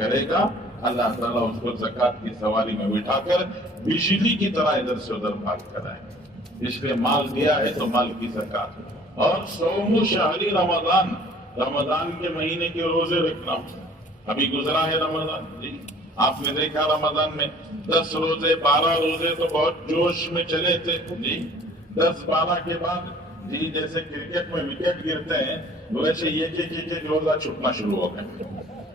کرے گا اللہ تعالیٰ اس کو زکات کی سواری میں بٹھا کر بجلی کی طرح ادھر سے ادھر بھاگ کرائے گا۔ اس لیے مال دیا ہے تو مال کی زکات۔ اور صوم شہری رمضان، رمضان کے مہینے کے روزے رکھنا۔ ابھی گزرا ہے رمضان، جی آپ نے دیکھا رمضان میں 10 روزے 12 روزے تو بہت جوش میں چلے تھے، جی 10-12 کے بعد جی جیسے کرکٹ میں وکٹ گرتے ہیں ویسے ایک روزہ چھوٹنا شروع ہو گئے۔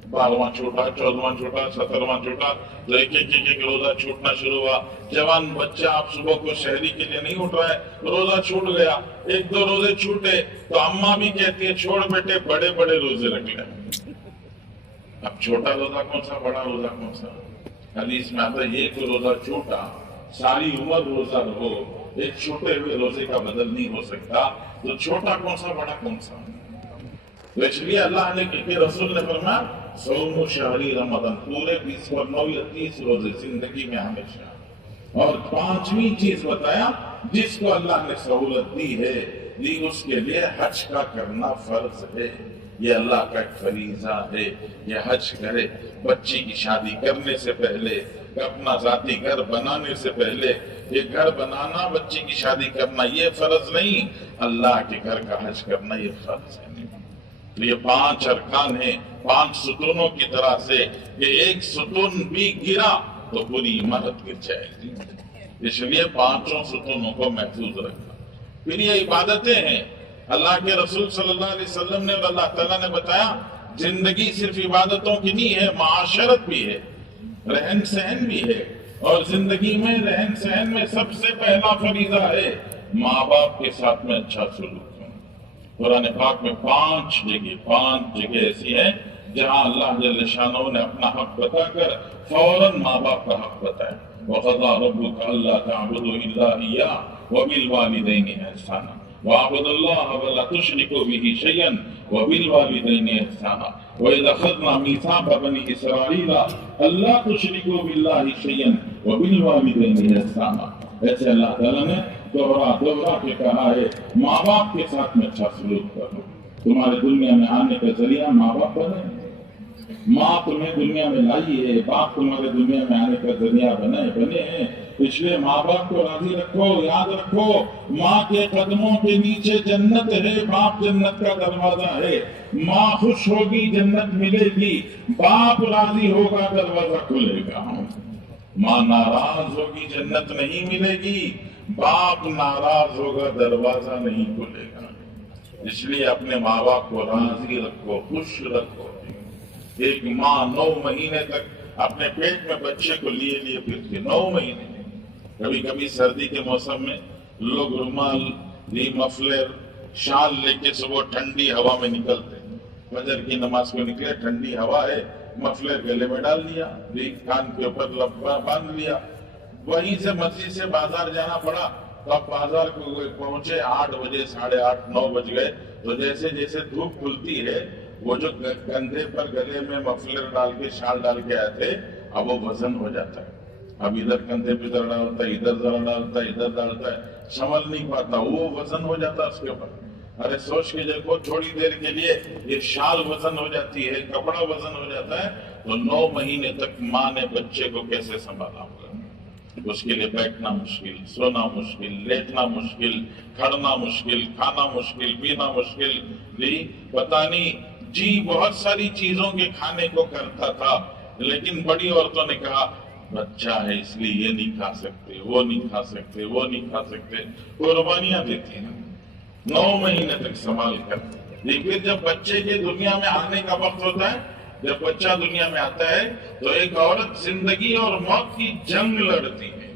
12واں چھوٹا، 14واں چھوٹا، 17واں چھوٹا، تو ایک روزہ چھوٹنا شروع ہوا۔ جوان بچہ آپ صبح کو شہری کے لیے نہیں اٹھ رہا ہے، روزہ چھوٹ گیا، 1-2 روزے چھوٹے تو اماں بھی کہتی ہے چھوڑ بیٹے بڑے بڑے روزے رکھ لیں۔ اب چھوٹا روزہ کون سا، بڑا روزہ کون سا؟ حدیث میں آتا ہے ایک روزہ چھوٹا ساری عمر روزہ رہو، ایک چھوٹے ہوئے روزے کا بدل نہیں ہو سکتا، تو چھوٹا کون سا بڑا کون سا؟ تو اس لیے اللہ نے کہ رسول نے فرمایا صوم شہری رمضان، پورے 20 پر 9 یا 30 روزے زندگی میں ہمیشہ۔ اور 5ویں چیز بتایا جس کو اللہ نے سہولت دی ہے اس کے لیے حج کا کرنا فرض ہے، یہ اللہ کا ایک فریضہ ہے، یہ حج کرے۔ بچی کی شادی کرنے سے پہلے، اپنا ذاتی گھر بنانے سے پہلے، یہ گھر بنانا بچی کی شادی کرنا یہ فرض نہیں، اللہ کے گھر کا حج کرنا یہ فرض ہے۔ تو یہ 5 ارکان ہیں، 5 ستونوں کی طرح سے کہ ایک ستون بھی گرا تو پوری عمارت گر جائے گی، اس لیے 5 ستونوں کو محفوظ رکھنا۔ پھر یہ عبادتیں ہیں، اللہ کے رسول صلی اللہ علیہ وسلم نے اور اللہ تعالیٰ نے بتایا زندگی صرف عبادتوں کی نہیں ہے، معاشرت بھی ہے، رہن سہن بھی ہے، اور زندگی میں رہن سہن میں سب سے پہلا فریضہ ہے ماں باپ کے ساتھ میں اچھا سلوک۔ قرآن پاک میں 5 جگہ ایسی ہیں جہاں اللہ جل شانہ نے اپنا حق بتا کر فوراً ماں باپ کا حق بتایا۔ وَقَضَىٰ رَبُّكَ أَلَّا تَعْبُدُوا إِلَّا إِيَّاهُ وَبِالْوَالِدَيْنِ إِحْسَانًا وَاعْبُدُوا اللَّهَ وَلَا تُشْرِكُوا بِهِ شَيْئًا وَبِالْوَالِدَيْنِ إِحْسَانًا وَإِذْ أَخَذْنَا مِيثَاقَ بَنِي إِسْرَائِيلَ أَلَّا تُشْرِكُوا بِاللَّهِ شَيْئًا وَبِالْوَالِدَيْنِ إِحْسَانًا۔ ایسے اللہ تعالیٰ نے دوہرا کے کہا ہے ماں باپ کے ساتھ میں اچھا سلوک کرو۔ تمہارے دنیا میں آنے کا ذریعہ ماں باپ بنے، ماں تمہیں دنیا میں لائی ہے، باپ تمہارے دنیا میں آنے کا ذریعہ بنے ہیں، اس لیے ماں باپ کو راضی رکھو۔ یاد رکھو ماں کے قدموں کے نیچے جنت ہے، باپ جنت کا دروازہ ہے۔ ماں خوش ہوگی جنت ملے گی، باپ راضی ہوگا دروازہ کھلے گا۔ ماں ناراض ہوگی جنت نہیں ملے گی، باپ ناراض ہوگا دروازہ نہیں کھلے گا۔ اس لیے اپنے ماں باپ کو راضی رکھو، خوش رکھو۔ ایک ماں 9 مہینے تک اپنے پیٹ میں بچے کو لیے پھرتی، 9 مہینے۔ کبھی کبھی سردی کے موسم میں لوگ رومال، مفلر، شال لے کے صبح ٹھنڈی ہوا میں نکلتے، فجر کی نماز کو نکلے، ٹھنڈی ہوا ہے، مفلر گلے میں ڈال لیا، کان کے اوپر لبا باندھ لیا۔ وہیں سے مسجد سے بازار جانا پڑا، تو اب بازار کو پہنچے 8 بجے، 8:30، 9 بج گئے، تو جیسے جیسے دھوپ کھلتی ہے وہ جو کندھے پر گلے میں مفلر ڈال کے شال ڈال کے آئے تھے اب وہ وزن ہو جاتا ہے۔ اب ادھر کندھے پہ ذرا ڈالتا ہے، ادھر ذرا ڈالتا ہے، ادھر ڈالتا ہے، سنبھل نہیں پاتا، وہ وزن ہو جاتا ہے اس کے اوپر۔ ارے سوچ کے دیکھو تھوڑی دیر کے لیے یہ شال وزن ہو جاتی ہے، کپڑا وزن ہو جاتا ہے، تو 9 مہینے تک ماں نے بچے کو کیسے سنبھالا ہوگا؟ اس کے لیے بیٹھنا مشکل، سونا مشکل، لیٹنا مشکل، کھڑنا مشکل، کھانا مشکل، پینا مشکل، جی پتہ نہیں جی بہت ساری چیزوں کے کھانے کو کرتا تھا، لیکن بڑی عورتوں نے کہا بچہ ہے اس لیے یہ نہیں کھا سکتے، وہ نہیں کھا سکتے، وہ نہیں کھا سکتے، قربانیاں دیتی ہیں 9 مہینے تک سنبھال کر۔ لیکن جب بچے کے دنیا میں آنے کا وقت ہوتا ہے، جب بچہ دنیا میں آتا ہے تو ایک عورت زندگی اور موت کی جنگ لڑتی ہے۔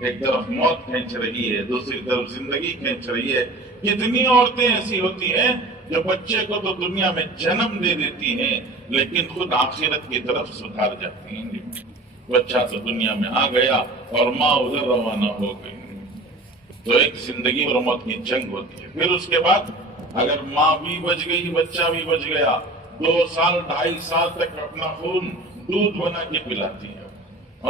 ایک طرف موت کھینچ رہی ہے، دوسری طرف زندگی کھینچ رہی ہے۔ کتنی عورتیں ایسی ہوتی ہیں جو بچے کو تو دنیا میں جنم دے دیتی ہیں لیکن خود آخرت کی طرف سدھار جاتی ہیں۔ بچہ تو دنیا میں آ گیا اور ماں ادھر روانہ ہو گئی، تو ایک زندگی اور موت کی جنگ ہوتی ہے۔ پھر اس کے بعد اگر ماں بھی بچ گئی، بچہ بھی بچ گیا، 2 سال 2.5 سال تک اپنا خون دودھ بنا کے پلاتی ہے،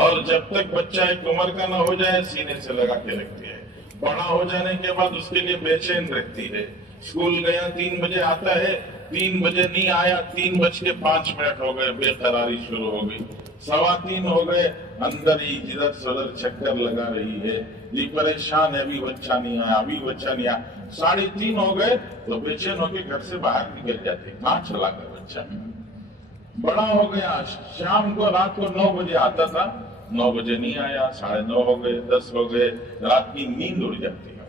اور جب تک بچہ ایک عمر کا نہ ہو جائے سینے سے لگا کے رکھتی ہے۔ بڑا ہو جانے کے بعد اس کے لیے بے چین رکھتی ہے۔ اسکول گیا 3 بجے آتا ہے، 3 بجے نہیں آیا، 3:05 ہو گئے، بے قراری شروع ہو گئی، 3:15 ہو گئے، اندر ہی جدھر سدھر چکر لگا رہی ہے، یہ پریشان ہے، ابھی بچہ نہیں آیا، ابھی بچہ نہیں آیا، 3:30 ہو گئے تو بے چین ہو کے گھر سے باہر نکل جاتے، کہاں چلا گیا بچہ؟ بڑا ہو گیا، شام کو رات کو 9 بجے آتا تھا، 9 بجے نہیں آیا، 9:30 ہو گئے، 10 ہو گئے، رات کی نیند اڑ جاتی ہے۔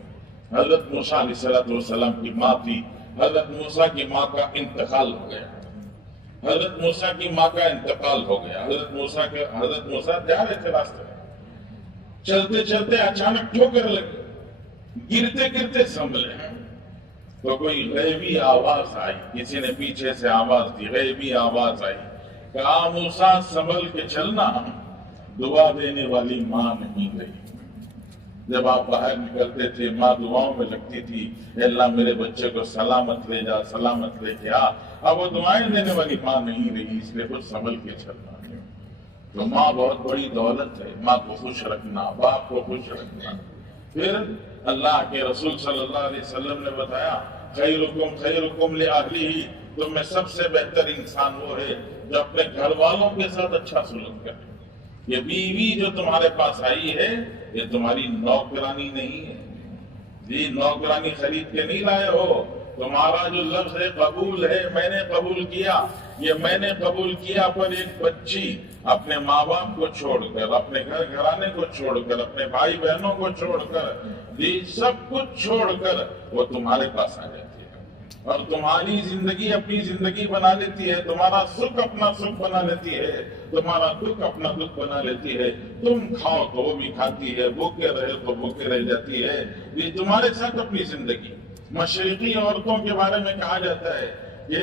حضرت موسیٰ علیہ السلام کی ماں تھی، حضرت موسیٰ کی ماں کا انتقال ہو گیا، حضرت موسیٰ کی ماں کا انتقال ہو گیا، حضرت موسیٰ جا رہے تھے راستے میں، چلتے چلتے اچانک ٹھوکر لگے، گرتے گرتے سنبھلے ہیں تو کوئی غیبی آواز آئی، کسی نے پیچھے سے آواز دی، غیبی آواز آئی، کہا موسیٰ سنبھل کے چلنا، دعا دینے والی ماں نہیں رہی۔ جب آپ باہر نکلتے تھے ماں دعاؤں میں لگتی تھی، اے اللہ میرے بچے کو سلامت لے جا، سلامت لے کے آ، اب وہ دعائیں دینے والی ماں نہیں رہی، اس لیے کچھ سنبھل کے چلنا ہے۔ تو ماں بہت بڑی دولت ہے، ماں کو خوش رکھنا، باپ کو خوش رکھنا۔ پھر اللہ کے رسول صلی اللہ علیہ وسلم نے بتایا خیرکم خیرکم لأہلہ، تم میں سب سے بہتر انسان وہ ہے جو اپنے گھر والوں کے ساتھ اچھا سلوک کرے۔ یہ بیوی جو تمہارے پاس آئی ہے یہ تمہاری نوکرانی نہیں ہے، یہ نوکرانی خرید کے نہیں لائے ہو، تمہارا جو لفظ ہے قبول ہے، میں نے قبول کیا، یہ میں نے قبول کیا پر ایک بچی اپنے ماں باپ کو چھوڑ کر، اپنے گھر گھرانے کو چھوڑ کر، اپنے بھائی بہنوں کو چھوڑ کر، یہ سب کچھ چھوڑ کر وہ تمہارے پاس آ جاتی ہے اور تمہاری زندگی اپنی زندگی بنا لیتی ہے، تمہارا سکھ اپنا سکھ بنا لیتی ہے، تمہارا دکھ اپنا دکھ بنا لیتی ہے، تم کھاؤ تو وہ بھی کھاتی ہے، بھوکے رہے تو بھوکے رہ جاتی ہے، یہ تمہارے ساتھ اپنی زندگی۔ مشرقی عورتوں کے بارے میں کہا جاتا ہے کہ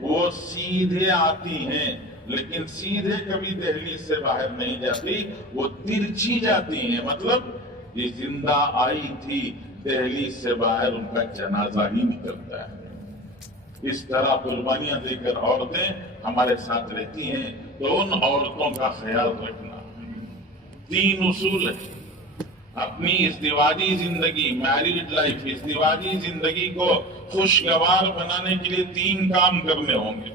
وہ سیدھے آتی ہیں لیکن سیدھے کبھی دہلیز سے باہر نہیں جاتی، وہ ترچھی جاتی ہیں، مطلب یہ زندہ آئی تھی، دہلیز سے باہر ان کا جنازہ ہی نکلتا ہے۔ اس طرح قربانیاں دے کر عورتیں ہمارے ساتھ رہتی ہیں، تو ان عورتوں کا خیال رکھنا۔ 3 اصول ہیں اپنی ازدواجی زندگی، میریڈ لائف، ازدواجی زندگی کو خوشگوار بنانے کے لیے 3 کام کرنے ہوں گے۔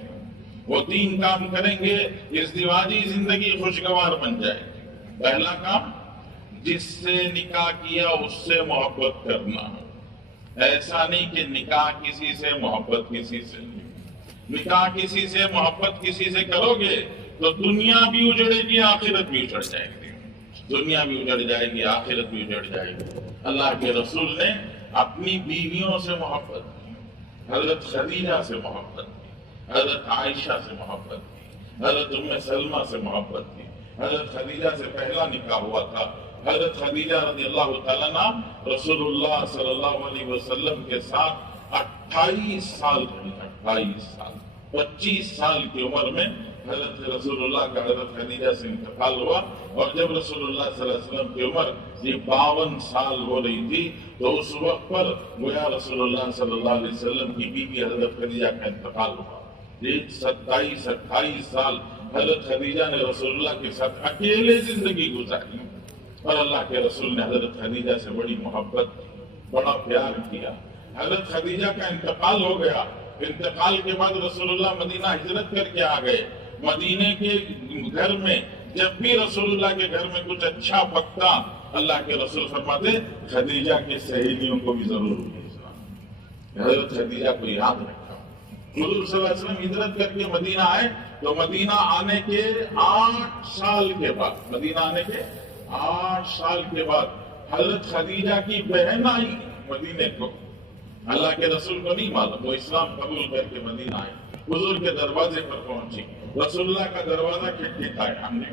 وہ 3 کام کریں گے ازدواجی زندگی خوشگوار بن جائے گی۔ پہلا کام، جس سے نکاح کیا اس سے محبت کرنا۔ ایسا نہیں کہ نکاح کسی سے محبت کسی سے نہیں، نکاح کسی سے محبت کسی سے کرو گے تو دنیا بھی اجڑے گی، آخرت بھی اجڑ جائے گی، دنیا بھی اجڑ جائے گی، آخرت بھی اجڑ جائے گی۔ اللہ کے رسول نے اپنی بیویوں سے محبت کی، حضرت خدیجہ سے محبت کی، حضرت عائشہ سے محبت کی، حضرت ام سلمہ سے محبت کی۔ حضرت خدیجہ سے پہلا نکاح ہوا تھا، حضرت خدیجہ رضی اللہ تعالیٰ عنہ رسول اللہ صلی اللہ علیہ وسلم کے ساتھ 28 سال رہی، 28 سال، 25 سال کی عمر میں حضرت رسول اللہ کا حضرت خدیجہ سے انتقال ہوا، اور جب رسول اللہ صلی اللہ علیہ وسلم کی عمر یہ 52 سال ہو رہی تھی تو اس وقت پر گویا رسول اللہ صلی اللہ علیہ وسلم کی بیوی حضرت خدیجہ کا انتقال ہوا۔ یہ 27-28 سال حضرت خدیجہ نے رسول اللہ کے ساتھ اکیلے زندگی گزاری، اور اللہ کے رسول نے حضرت خدیجہ سے بڑی محبت کی، بڑا پیار کیا۔ حضرت خدیجہ کا انتقال ہو گیا، انتقال کے بعد رسول اللہ مدینہ ہجرت کر کے آ گئے۔ مدینے کے گھر میں جب بھی رسول اللہ کے گھر میں کچھ اچھا پکتا، اللہ کے رسول فرماتے خدیجہ کی سہیلیوں کو بھی ضرور بھیجنا، حضرت خدیجہ کو یاد رکھا۔ حضور صلی اللہ علیہ وسلم ہجرت کر کے مدینہ آئے تو مدینہ آنے کے 8 سال کے بعد، مدینہ آنے کے 8 سال کے بعد حضرت خدیجہ کی بہن آئی مدینے کو، اللہ کے رسول کو نہیں معلوم، وہ اسلام قبول کر کے مدینہ آئی، حضور کے دروازے پر پہنچی، رسول اللہ کا دروازہ کھٹکھٹایا ہم نے،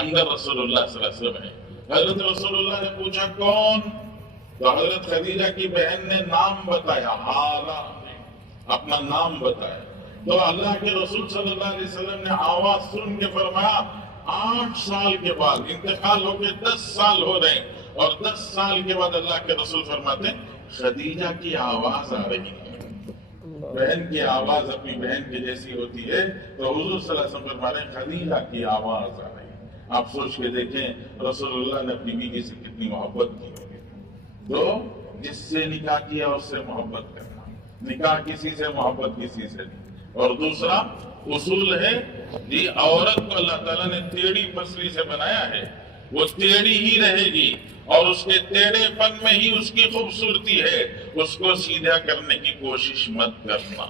اندر رسول اللہ صلی اللہ علیہ وسلم ہے۔ حضرت رسول اللہ نے پوچھا کون؟ تو حضرت خدیجہ کی بہن نے نام بتایا، حالہ نے اپنا نام بتایا، تو اللہ کے رسول صلی اللہ علیہ وسلم نے آواز سن کے فرمایا 8 سال کے بعد انتقال ہو کے 10 سال ہو رہے ہیں، اور 10 سال کے بعد اللہ کے رسول فرماتے ہیں خدیجہ کی آواز آ رہی ہے۔ بہن کی آواز اپنی بہن کی جیسی ہوتی ہے، تو حضور صلی اللہ علیہ وسلم فرما رہے ہیں خدیجہ کی آواز آ رہی ہے۔ آپ سوچ کے دیکھیں رسول اللہ نے اپنی بیوی سے کتنی محبت کی ہوگی۔ تو جس سے نکاح کیا اس سے محبت کرنا، نکاح کسی سے محبت کسی سے نہیں۔ اور دوسرا اصول ہے جی عورت کو اللہ تعالیٰ نے ٹیڑھی پسلی سے بنایا ہے، وہ ٹیڑھی ہی رہے گی اور اس کے ٹیڑھے پن میں ہی اس کی خوبصورتی ہے، اس کو سیدھا کرنے کی کوشش مت کرنا۔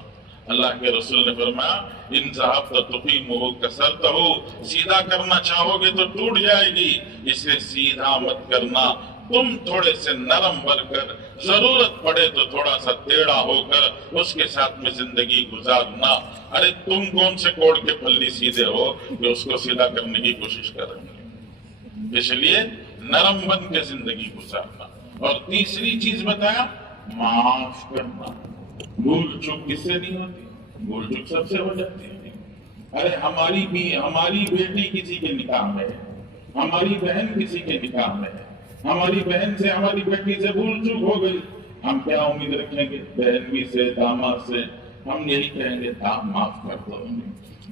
اللہ کے رسول نے فرمایا ان ذهبت تقيمه كسرته، سیدھا کرنا چاہو گے تو ٹوٹ جائے گی، اس لیے سیدھا مت کرنا، تم تھوڑے سے نرم بن کر، ضرورت پڑے تو تھوڑا سا ٹیڑھا ہو کر اس کے ساتھ میں زندگی گزارنا۔ ارے تم کون سے کوڑ کے پھلی سیدھے ہو کہ اس کو سیدھا کرنے کی کوشش کر رہے ہیں؟ اس لیے نرم بن کے زندگی گزارنا۔ اور تیسری چیز بتایا معاف کرنا۔ بھول چوک کس سے نہیں ہوتی؟ بھول چوک سب سے ہو جاتی ہے۔ ارے ہماری بیٹی کسی کے نکاح میں ہے، ہماری بہن کسی کے نکاح میں ہے، ہماری بہن سے ہماری بیٹی سے بھول چوک ہو گئی، ہم کیا امید رکھیں گے بہن سے داماد سے؟ ہم یہی کہیں گے معاف کر دو۔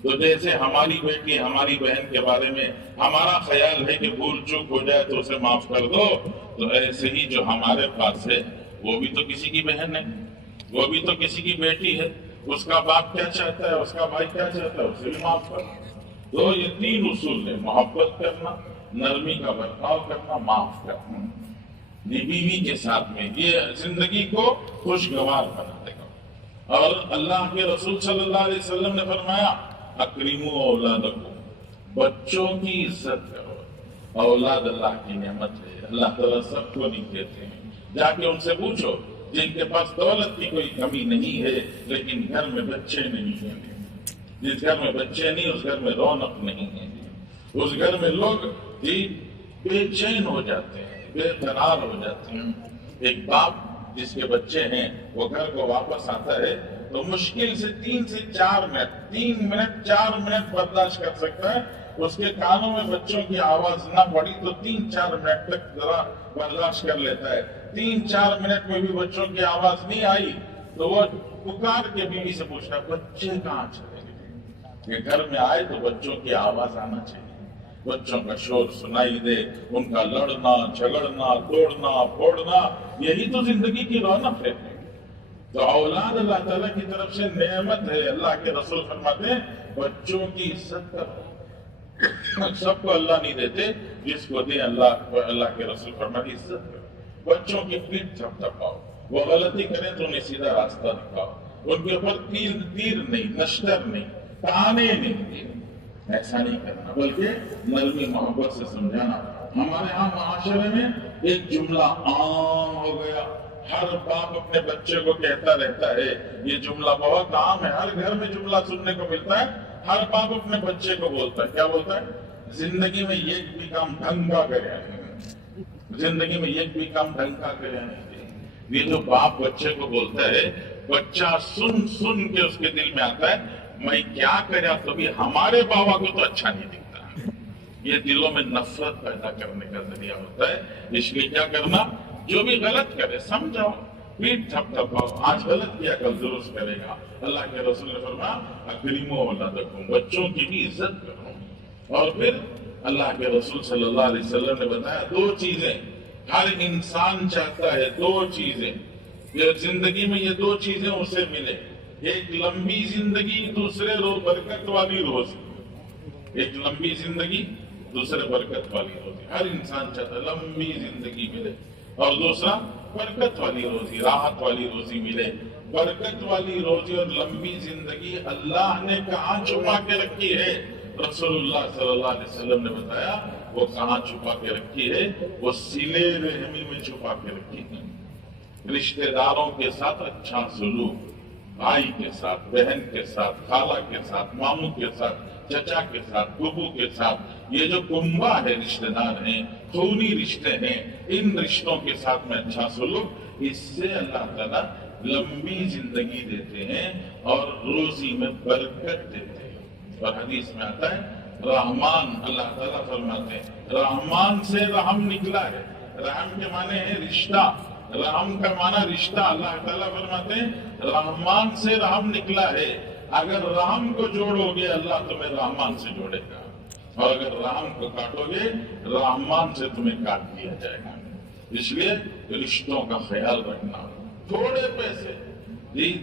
تو جیسے ہماری بیٹی ہماری بہن کے بارے میں ہمارا خیال ہے کہ بھول چوک ہو جائے تو اسے معاف کر دو، تو ایسے ہی جو ہمارے پاس ہے وہ بھی تو کسی کی بہن ہے، وہ بھی تو کسی کی بیٹی ہے، اس کا باپ کیا چاہتا ہے، اس کا بھائی کیا چاہتا ہے، اسے بھی معاف کر۔ تو یہ تین اصول ہیں، محبت کرنا، نرمی کا برتاؤ کرنا، معاف کرنا، بیوی کے ساتھ میں، یہ زندگی کو خوشگوار بنا دے گا۔ اور اللہ کے رسول صلی اللہ علیہ وسلم نے فرمایا اکریموا اولادکم، بچوں کی عزت کرو۔ اولاد اللہ کی نعمت ہے، اللہ تعالیٰ سب کو نہیں دیتے ہیں۔ جا کے ان سے پوچھو جن کے پاس دولت کی کوئی کمی نہیں ہے لیکن گھر میں بچے نہیں ہیں، جس گھر میں بچے نہیں اس گھر میں رونق نہیں ہے، اس گھر میں لوگ بے چین ہو جاتے ہیں، بے قرار ہو جاتے ہیں۔ ایک باپ جس کے بچے ہیں وہ گھر کو واپس آتا ہے تو مشکل سے 3 سے 4 منٹ 4 منٹ برداشت کر سکتا ہے، اس کے کانوں میں بچوں کی آواز نہ پڑی تو 3-4 منٹ تک ذرا برداشت کر لیتا ہے۔ 3-4 منٹ میں بھی بچوں کی آواز نہیں آئی تو وہ پکار کے بیوی سے پوچھتا بچے کہاں چلے گئے؟ کہ گھر میں آئے تو بچوں کی آواز آنا چاہیے، بچوں کا شور سنائی دے، ان کا لڑنا جھگڑنا توڑنا پھوڑنا، یہی تو زندگی کی رونق ہے۔ تو اولاد اللہ تعالیٰ کی طرف سے نعمت ہے۔ اللہ کے رسول فرماتے ہیں بچوں کی عزت کرو، سب کو اللہ نہیں دیتے، جس کو دے اللہ کے رسول فرماتے ہیں عزت کرو۔ بچوں کی پیٹھ تھپتھپاؤ، وہ غلطی کریں تو انہیں سیدھا راستہ دکھاؤ، ان کے اوپر تیر نہیں، نشتر نہیں، تانے نہیں دیے، ایسا نہیں کرنا، بلکہ نرمی محبت سے سمجھانا۔ ہمارے ہاں معاشرے میں ایک جملہ عام ہو گیا، ہر باپ اپنے بچے کو کہتا رہتا ہے، یہ جملہ بہت عام ہے، ہر گھر میں جملہ سننے کو ملتا ہے، ہر باپ اپنے بچے کو بولتا ہے، کیا بولتا ہے؟ زندگی میں ایک بھی کام ڈھنگ کا کرے، زندگی میں ایک بھی کام ڈھنگ کا کرے۔ یہ جو باپ بچے کو بولتا ہے، بچہ سن کے اس کے دل میں آتا ہے میں کیا کریا تو بھی ہمارے بابا کو تو اچھا نہیں دکھتا۔ یہ دلوں میں نفرت پیدا کرنے کا ذریعہ ہوتا ہے۔ اس لیے کیا کرنا، جو بھی غلط کرے سمجھاؤ، پیٹھ تھپتھپاؤ، آج غلط کیا کل درست کرے گا۔ اللہ کے رسول نے فرمایا اکریموا اولادکم، بچوں کی بھی عزت کرو۔ اور پھر اللہ کے رسول صلی اللہ علیہ وسلم نے بتایا 2 چیزیں ہر انسان چاہتا ہے، 2 چیزیں، یہ زندگی میں یہ 2 چیزیں اسے ملے، ایک لمبی زندگی، دوسرے برکت والی روزی۔ ایک لمبی زندگی، دوسرے برکت والی روزی۔ ہر انسان چاہتا ہے لمبی زندگی ملے، اور دوسرا برکت والی روزی، راحت والی روزی ملے۔ برکت والی روزی اور لمبی زندگی اللہ نے کہاں چھپا کے رکھی ہے؟ رسول اللہ صلی اللہ علیہ وسلم نے بتایا وہ کہاں چھپا کے رکھی ہے، وہ صلے رحمی میں چھپا کے رکھی ہے۔ رشتہ داروں کے ساتھ اچھا سلوک، بھائی کے ساتھ، بہن کے ساتھ، خالہ کے ساتھ، ماموں کے ساتھ، چچا کے ساتھ، پھوپھو کے ساتھ، یہ جو کنبا ہے، رشتہ دار ہیں، خونی رشتے ہیں، ان رشتوں کے ساتھ میں اچھا سلوک، اس سے اللہ تعالیٰ لمبی زندگی دیتے ہیں اور روزی میں برکت دیتے ہیں۔ اور حدیث میں آتا ہے رحمان، اللہ تعالیٰ فرماتے ہیں رحمان سے رحم نکلا ہے۔ رحم کے معنی ہے رشتہ، رحم کا معنی رشتہ۔ اللہ تعالیٰ فرماتے ہیں رحمان سے رحم نکلا ہے، اگر رحم کو جوڑو گے اللہ تمہیں رحمان سے جوڑے گا، اور اگر رحم کو کاٹو گے رحمان سے تمہیں کاٹ دیا جائے گا۔ اس لیے رشتوں کا خیال رکھنا۔ تھوڑے پیسے،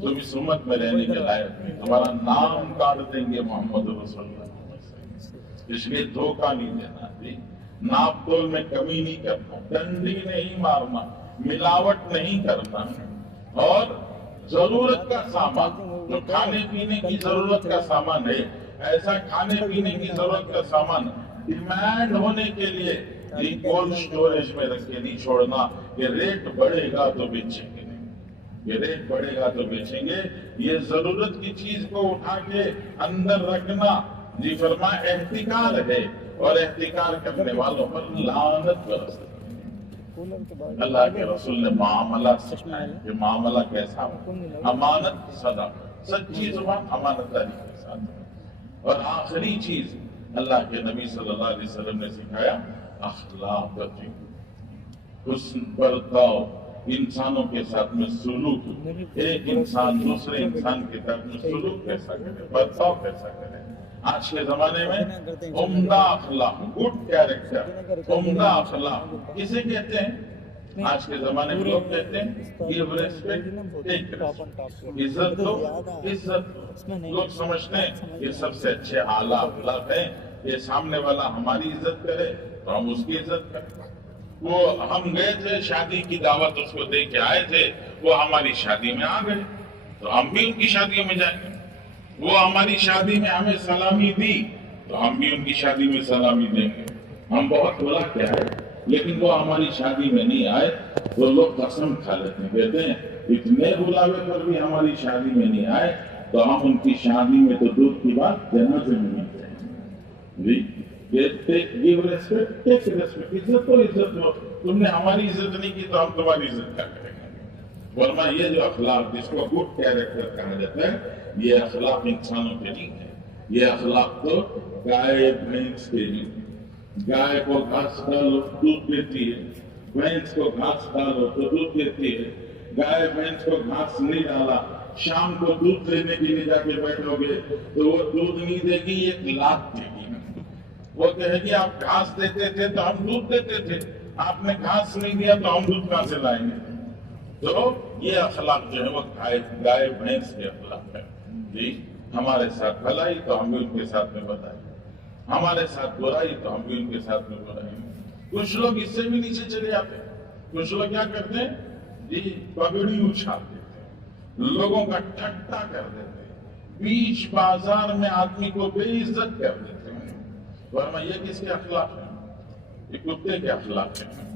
تم اس امت میں رہنے کے لائق نہیں، تمہارا نام کاٹ دیں گے محمد رسول اللہ، اس لیے دھوکہ نہیں دینا جی، ناپ تول میں کمی نہیں کرنا، ڈنڈی نہیں مارنا، ملاوٹ نہیں کرنا، اور ضرورت کا سامان جو کھانے پینے کی ضرورت کا سامان ہے، ایسا کھانے پینے کی ضرورت کا سامان ڈیمانڈ ہونے کے لیے یہ کولڈ اسٹوریج میں رکھ کے نہیں چھوڑنا، یہ ریٹ بڑھے گا تو بیچیں گے نہیں، یہ ریٹ بڑھے گا تو بیچیں گے، یہ ضرورت کی چیز کو اٹھا کے اندر رکھنا جی فرمایا احتکار ہے، اور احتکار کرنے والوں پر لعنت برستی۔ اللہ کے رسول نے معاملہ سکھایا کہ معاملہ کیسا ہو، امانت صدق، سچی زبان امانت داری کے ساتھ، اور آخری چیز اللہ کے نبی صلی اللہ علیہ وسلم نے سکھایا اخلاق، حسن برتاؤ، انسانوں کے ساتھ میں سلوک، ایک انسان دوسرے انسان کے ساتھ میں سلوک کیسا کرے، برتاؤ کیسا کرے۔ آج کے زمانے میں عمدہ اخلاق، گڈ کیریکٹر، عمدہ اخلاق کسے کہتے ہیں؟ آج کے زمانے میں لوگ کہتے ہیں give respect, take respect، عزت دو، عزت دو۔ لوگ سمجھتے ہیں یہ سب سے اچھے اعلیٰ اخلاق ہیں، یہ سامنے والا ہماری عزت کرے تو ہم اس کی عزت کریں۔ وہ ہم گئے تھے شادی کی دعوت اس کو دے کے آئے تھے، وہ ہماری شادی میں آ گئے تو ہم بھی ان کی شادیوں میں جائیں گے، وہ ہماری شادی میں ہمیں سلامی دی تو ہم بھی ان کی شادی میں سلامی دیں گے۔ ہم بہت بڑا کیا ہے، لیکن وہ ہماری شادی میں نہیں آئے تو لوگ قسم کھا لیتے ہیں، کہتے ہیں اتنے بلاوے پر بھی ہماری شادی میں نہیں آئے تو ہم ان کی شادی میں تو دور کی بات جنازے میں ملتے ہیں جی۔ give respect, take respect، عزت تو عزت دو، تم نے ہماری عزت نہیں کی تو ہم تمہاری عزت کیا کریں گے؟ ورنہ یہ جو اخلاق جس کو گڈ کیریکٹر کہا جاتا ہے، یہ اخلاق انسانوں کے نہیں ہے، یہ اخلاق تو گائے بھینس کے لیے، گائے کو گھاس ڈالو دودھ دیتی ہے، بھینس کو گھاس ڈالو تو دودھ دیتی ہے، گائے بھینس کو گھاس نہیں ڈالا، شام کو دودھ لینے کے لیے جا کے بیٹھو گے تو وہ دودھ نہیں دے گی، ایک لاکھ دے گی۔ وہ کہے گی آپ گھاس دیتے تھے تو ہم دودھ دیتے تھے، آپ نے گھاس نہیں دیا تو ہم دودھ کہاں سے لائیں گے؟ تو یہ اخلاق جو ہے وہ گائے بھینس کے اخلاق ہے جی۔ ہمارے ساتھ بھلائی تو ہم بھی ان کے ساتھ میں بتائیں، ہمارے ساتھ برائی تو ہم بھی ان کے ساتھ میں برائیں۔ کچھ لوگ اس سے بھی نیچے چلے جاتے ہیں، کچھ لوگ کیا کرتے ہیں جی، پگڑی اچھال دیتے ہیں، لوگوں کا ٹھٹا کر دیتے ہیں، بیچ بازار میں آدمی کو بے عزت کر دیتے ہیں۔ ورنہ یہ کس کے اخلاق ہیں؟ یہ کتے کے اخلاق ہیں۔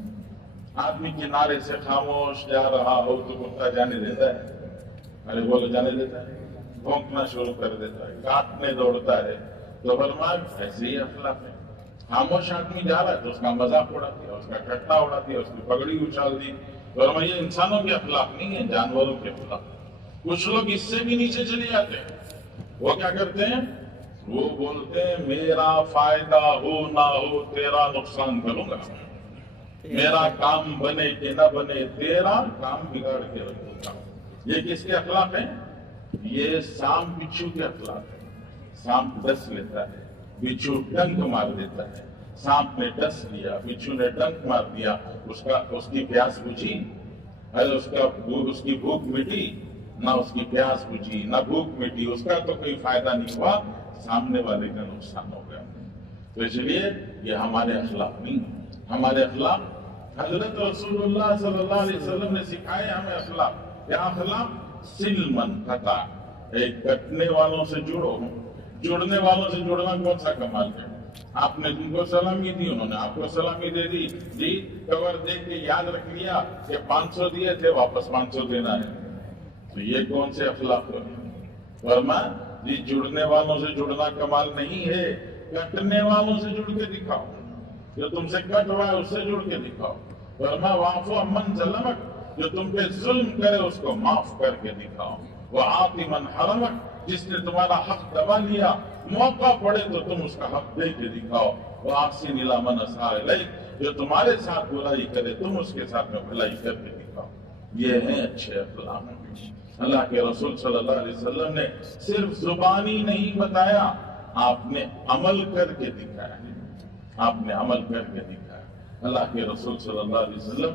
آدمی کنارے سے خاموش جا رہا ہو تو کتا جانے دیتا ہے؟ ارے بولو جانے دیتا ہے؟ بھونکنا شروع کر دیتا ہے، کاٹنے دوڑتا ہے، تو فرمایا ایسے ہی اخلاق ہے۔ خاموش آدمی جا رہا ہے تو اس کا مذاق اڑا دیا، اس کا ٹھٹا اڑا دیا، اس کی پگڑی اچھال دی، فرمایا یہ انسانوں کے اخلاق نہیں ہے، جانوروں کے اخلاق۔ کچھ لوگ اس سے بھی نیچے چلے جاتے ہیں، وہ کیا کرتے ہیں؟ وہ بولتے ہیں میرا فائدہ ہو نہ ہو تیرا نقصان کروں گا، میرا کام بنے کہ نہ بنے تیرا کام بگاڑ کے رکھوں گا۔ یہ کس کے اخلاق ہیں؟ یہ سانپ بچھو کے اخلاق ہے۔ سانپ ڈس لیتا ہے، بچھو ڈنک مار دیتا ہے، سانپ نے ڈس لیا، بچھو نے ڈنک مار دیا، اس کی پیاس بجھی؟ ارے اس کی بھوک مٹی؟ نہ اس کی پیاس بجھی نہ بھوک مٹی، اس کا تو کوئی فائدہ نہیں ہوا، سامنے والے کا نقصان ہو گیا۔ تو اس لیے یہ ہمارے اخلاق نہیں، ہمارے اخلاق حضرت رسول اللہ صلی اللہ علیہ وسلم نے سکھائے ہمیں اخلاق۔ کیا اخلاق؟ سلمن قطع، ایک کٹنے والوں سے جڑو، جڑنے والوں سے جڑنا کون سا کمال ہے؟ آپ نے جن کو سلامی دی انہوں نے آپ کو سلامی دے دی جی، کور دیکھ کے یاد رکھ لیا کہ 500 دیے تھے واپس 500 دینا ہے، تو یہ کون سے اخلاق ہوئے؟ ورنہ جی جڑنے والوں سے جڑنا کمال نہیں ہے، کٹنے والوں سے جڑ کے دکھاؤ، جو تم سے کٹ رہا ہے اس سے جڑ کے دکھاؤ۔ ورنہ واعف عمن ظلمک، جو تم پہ ظلم کرے اس کو معاف کر کے دکھاؤ۔ وَآتِ مَنْ حَرَمَكَ، جس نے تمہارا حق دبا لیا، موقع پڑے تو تم اس کا حق دے کے دکھاؤ۔ وَأَحْسِنْ إِلَىٰ مَنْ أَسَاءَ إِلَيْكَ، جو تمہارے ساتھ برائی کرے تم اس کے ساتھ میں بھلائی کر کے دکھاؤ۔ یہ ہیں اچھے اخلاق۔ اللہ کے رسول صلی اللہ علیہ وسلم نے صرف زبانی نہیں بتایا، آپ نے عمل کر کے دکھایا، آپ نے عمل کر کے دکھایا۔ اللہ کے رسول صلی اللہ علیہ وسلم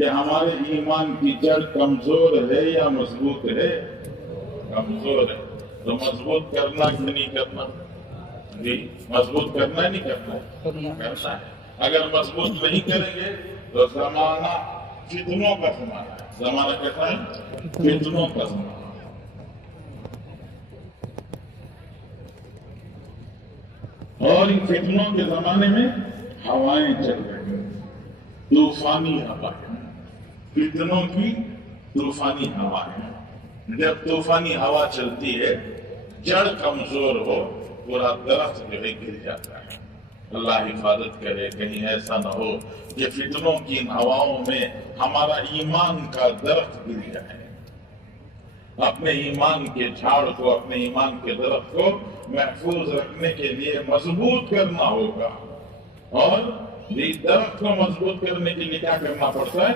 کہ ہمارے ایمان کی جڑ کمزور ہے یا مضبوط ہے؟ کمزور ہے. تو مضبوط کرنا کہ نہیں کرنا؟ جی مضبوط کرنا نہیں کرنا کرنا ہے. اگر مضبوط نہیں کریں گے تو زمانہ فتنوں کا زمانہ ہے. زمانہ کیسا ہے؟ فتنوں کا زمانہ. اور ان فتنوں کے زمانے میں ہوائیں چل رہی ہیں، طوفانی ہوائیں، فتنوں کی طوفانی ہوائیں. جب طوفانی ہوا چلتی ہے، جڑ کمزور ہو، پورا درخت جو ہے گر جاتا ہے. اللہ حفاظت کرے کہیں ایسا نہ ہو کہ فتنوں کی ان ہواؤں میں ہمارا ایمان کا درخت گر جائے. اپنے ایمان کے جھاڑ کو، اپنے ایمان کے درخت کو محفوظ رکھنے کے لیے مضبوط کرنا ہوگا. اور یہ درخت کو مضبوط کرنے کے لیے کیا کرنا پڑتا ہے؟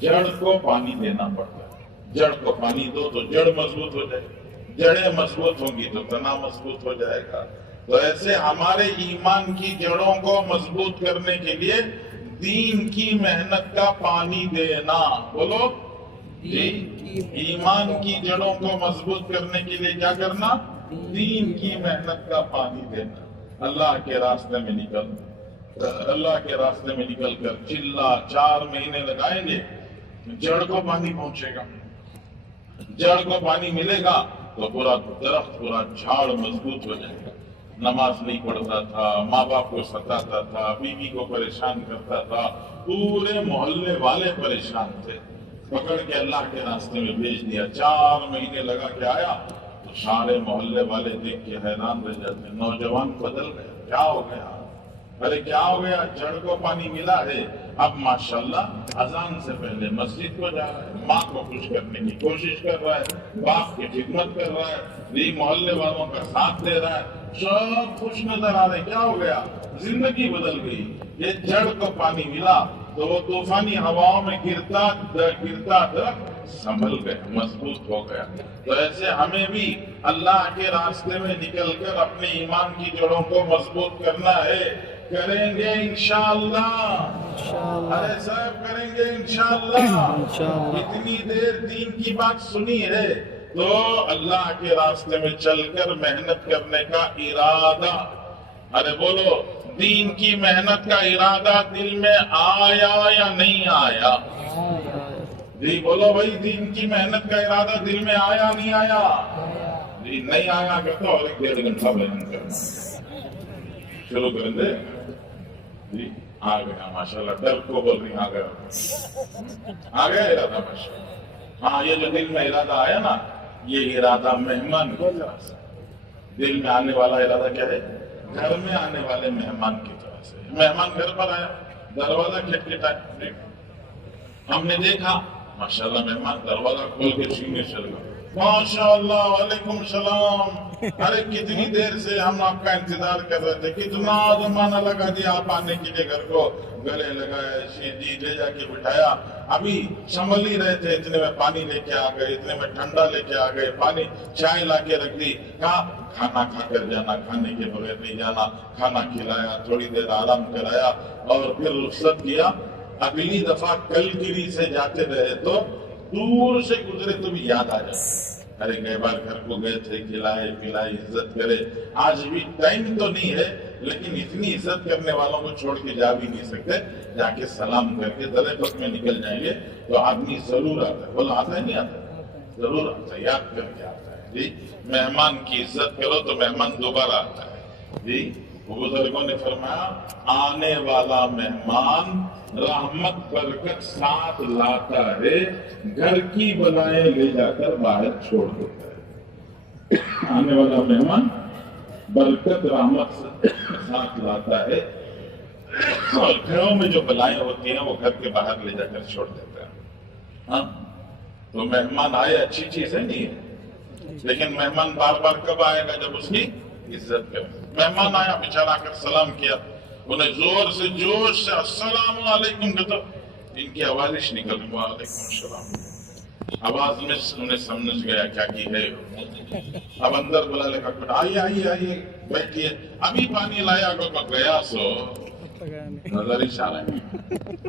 جڑ کو پانی دینا پڑتا ہے. جڑ کو پانی دو تو جڑ مضبوط ہو جائے گی، جڑیں مضبوط ہوں گی تو تنا مضبوط ہو جائے گا. تو ایسے ہمارے ایمان کی جڑوں کو مضبوط کرنے کے لیے دین کی محنت کا پانی دینا. بولو جی، ایمان کی جڑوں کو مضبوط کرنے کے لیے کیا کرنا؟ دین کی محنت کا پانی دینا. اللہ کے راستے میں نکل کر چلا 4 مہینے لگائیں گے، جڑ کو پانی پہنچے گا. جڑ کو پانی ملے گا تو پورا درخت، پورا جھاڑ مضبوط ہو جائے گا. نماز نہیں پڑھتا تھا، ماں باپ کو ستاتا تھا، بیوی کو پریشان کرتا تھا، پورے محلے والے پریشان تھے. پکڑ کے اللہ کے راستے میں بھیج دیا. 4 مہینے لگا کے آیا تو سارے محلے والے دیکھ کے حیران رہ جاتے. نوجوان بدل گئے، کیا ہو گیا؟ ارے کیا ہو گیا؟ جڑ کو پانی ملا ہے، اب ماشاءاللہ اذان سے پہلے مسجد کو جا رہا ہے، ماں کو خوش کرنے کی کوشش کر رہا ہے، باپ کی خدمت کر رہا ہے، محلے والوں کا ساتھ دے رہا ہے، سب خوش نظر آ رہے. کیا ہو گیا؟ زندگی بدل گئی. یہ جڑ کو پانی ملا تو وہ طوفانی ہواؤں میں گرتا درخت سنبھل گیا، مضبوط ہو گیا. تو ایسے ہمیں بھی اللہ کے راستے میں نکل کر اپنے ایمان کی جڑوں کو مضبوط کرنا ہے. کریں گے انشاءاللہ. ارے صاحب کریں گے انشاءاللہ. اتنی دیر دین کی بات سنی ہے تو اللہ کے راستے میں چل کر محنت کرنے کا ارادہ. ارے بولو، دین کی محنت کا ارادہ دل میں آیا یا نہیں آیا؟ جی بولو بھائی، دین کی محنت کا ارادہ دل میں آیا نہیں آیا؟ جی نہیں آیا کہ تو اور 1.5 گھنٹہ بیان کرنا شروع کریں دے. جی آ گیا ماشاءاللہ. ڈر کو بول رہی آ گیا ارادہ ماشاءاللہ. ہاں، یہ جو دل میں ارادہ آیا نا، یہ ارادہ مہمان کی طرح سے. دل میں آنے والا ارادہ کیا ہے؟ گھر میں آنے والے مہمان کی طرح سے. مہمان گھر پر آیا، دروازہ کھٹکھٹایا، ہم نے دیکھا ماشاءاللہ مہمان دروازہ کھول کے سینے چل گیا. ماشاءاللہ، وعلیکم السلام. ارے کتنی دیر سے ہم آپ کا انتظار کر رہے تھے، کتنا زمانہ لگا دیا آپ آنے کے لیے گھر کو. گلے لگائے، جی لے جا کے بٹھایا. ابھی سنبھل ہی رہے تھے، اتنے میں پانی لے کے آ گئے، اتنے میں ٹھنڈا لے کے آ گئے، پانی چائے لا کے رکھ دی. کہا کھانا کھا کر جانا، کھانے کے بغیر نہیں جانا. کھانا کھلایا، تھوڑی دیر آرام کرایا اور پھر رخصت کیا. اگلی دفعہ کلگری سے جاتے رہے تو دور سے گزرے تو بھی یاد آ جائے. ارے کئی بار گھر کو گئے تھے، کھلائے پلائے، عزت کرے. آج بھی ٹائم تو نہیں ہے لیکن اتنی عزت کرنے والوں کو چھوڑ کے جا بھی نہیں سکتے. جا کے سلام کر کے درخت میں نکل جائیں گے تو آدمی ضرور آتا ہے. بولو آتا ہے نہیں آتا؟ ضرور آتا ہے، یاد کر کے آتا ہے. جی مہمان کی عزت کرو تو مہمان دوبارہ آتا ہے. جی بزرگوں نے فرمایا، آنے والا مہمان رحمت برکت ساتھ لاتا ہے، گھر کی بلائیں لے جا کر باہر چھوڑ دیتا ہے. آنے والا مہمان برکت رحمت ساتھ لاتا ہے اور گھروں میں جو بلائیں ہوتی ہیں وہ گھر کے باہر لے جا کر چھوڑ دیتا ہے. ہاں تو مہمان آئے اچھی چیز ہے نہیں ہے، لیکن مہمان بار بار کب آئے گا؟ جب اس کی عزت کرے. مہمان آیا، بیچارہ آ کر سلام کیا، انہیں زور سے جوش سے السلام علیکم کہتا، ان کی آوازش نکل گئی، وعلیکم السلام. آواز میں انہیں سمجھ گیا کیا کی ہے. اب اندر بلا لے کر آئیے بیٹھیے. ابھی پانی لایا گیا سو نظر اشارہ ہے.